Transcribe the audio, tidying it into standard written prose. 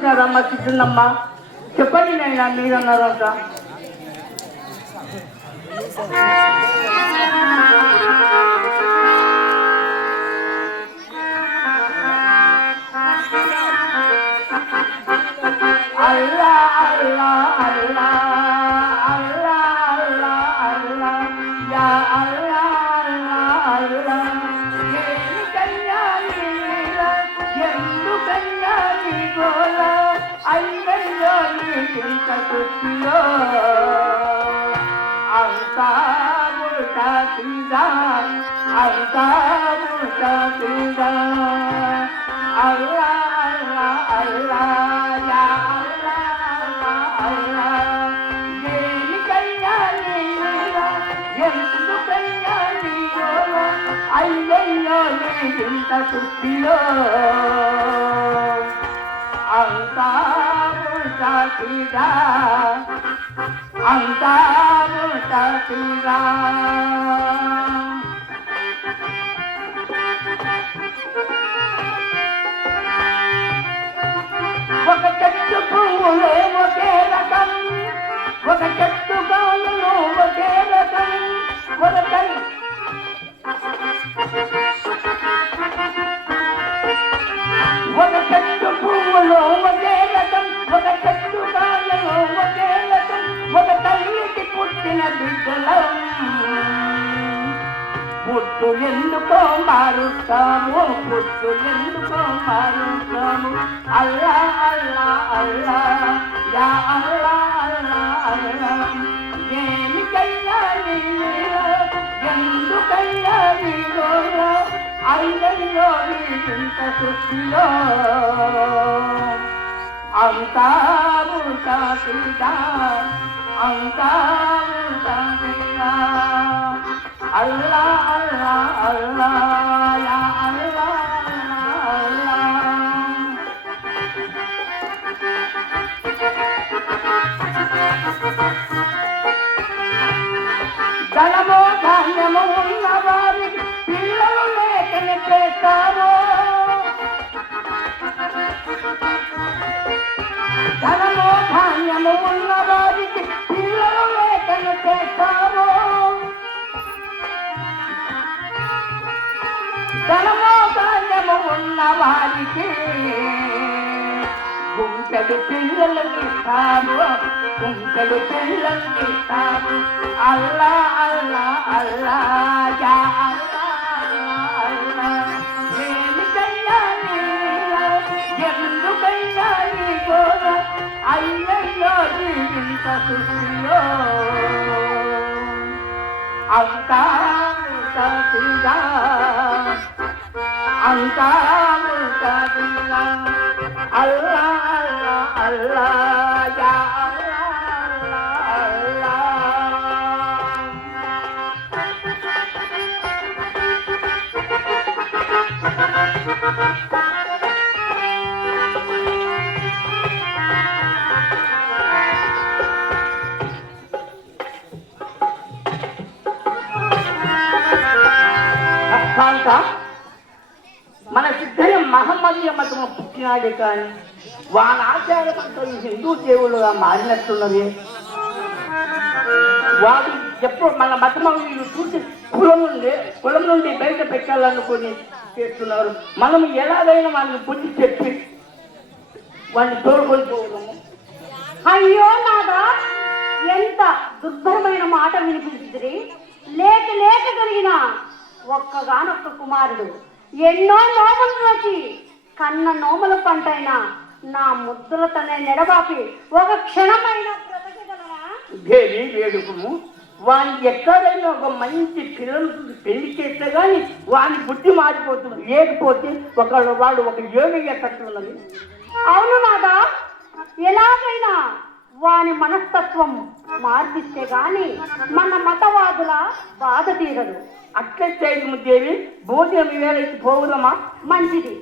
చూసారమ్మా చిన్నమ్మ? చెప్పండి నైనా, మీరన్నారంట. అల్లా అల్లా అల్లా అల్లా అల్లా అల్లా యా అల్లా అల్లా అల్లా ఏమి కయ్యాలి ఎందుకయ్యా నీ గోల అయ్యయ్యో నీకింత సృష్టిలో అంతా ఉల్టా సీదా అంతా ఉల్టా సీదా అల్లా అల్లా అల్లా యా అల్లా అల్లా దేనికయ్యా నీలా ఎందుకయ్యా నీ గోల అయ్యయ్యో నీకింత సృష్టిలో అంతా ఉల్టా సీదా అంతా ఉల్టా సీదా. ఒక చెట్టు పువ్వులు ఒకే రకం, ఒక చెట్టు కాళ్ళు ఒకే రకం, ఒక చెట్టు పువ్వులు ఒకే రకం, ఒక చెట్టు కాళ్ళు ఒకే రకం, ఒక తల్లికి పుట్టిన బిడ్డలం పుట్టు ఎందుకో మారుస్తాము, పుట్టు ఎందుకో మారుస్తాము. అల్లా అల్లా అల్లా యా అల్లా అల్లా అల్లా దేనికయ్యా నీలా ఎందుకయ్యా నీ గోల అయ్యయ్యో నీకింత సృష్టిలో అంతా ఉల్టా సీదా అంతా ఉల్టా సీదా. అల్లా అల్లా అల్లా యా అల్లా అల్లా అల్లా ధనమో ధాన్యము ఉన్న వారికి పిల్లలు లేకనే చేస్తాము, ధనమో ధాన్యము ఉన్న వారికి పిల్లలు లేకనే చేస్తాము, ధనమో ధాన్యము ఉన్న వారికి గుంటలు పిల్లలకి ఇస్తాము, గుంటలు పిల్లలకి ఇస్తాము. అల్లా అల్లా అల్లా యా అల్లా అల్లా దేనికయ్యా నీలా ఎందుకయ్యా నీ గోల అయ్యయ్యో నీకింత సృష్టిలో అంతా ఉల్టా సీదా అంతా ఉల్టా సీదా. అల్లా అల్లా అల్లా యా అల్లా అల్లా అల్లా కాంత మన సిద్ధయ్య మహమ్మదీయ మతము పుట్టినాడే కానీ వాళ్ళ ఆచారమంతా హిందూ దేవుడుగా మారినట్టున్నది. వాడు ఎప్పుడు మన మతము చూసి కులం నుండి బయట పెట్టాలనుకుని చేస్తున్నారు. మనం ఎలాగైనా వాళ్ళని బుద్ధి చెప్పి వాడిని తోడుకొని పోవడము. అయ్యో నాదా, ఎంత దుర్భరమైన మాట వినిపించింది. లేక లేక కలిగిన ఒక్కగానొక్క కుమారుడు ఎన్నో నోములు వచ్చి కన్న నోముల పంటైనా నా ముద్దులతోనే నెడబాపి ఒక క్షణమైన బ్రతకగలరా? దేవి వేడుకము వాని ఎక్కడైనా ఒక మంచి పిల్లలు పెళ్లి చేస్తే గాని వాని బుద్ధి మారిపోతుంది. లేకపోతే వాడు ఒక యోగి ఎక్కడున్నది. అవును నాదా, ఎలాగైనా వాని మనస్తత్వం మార్పిస్తే గాని మన మతవాదుల బాధ తీరదు. అట్లే చేయము దేవి, భోజనం వేళకి పోవుదమ్మా. మంచిది.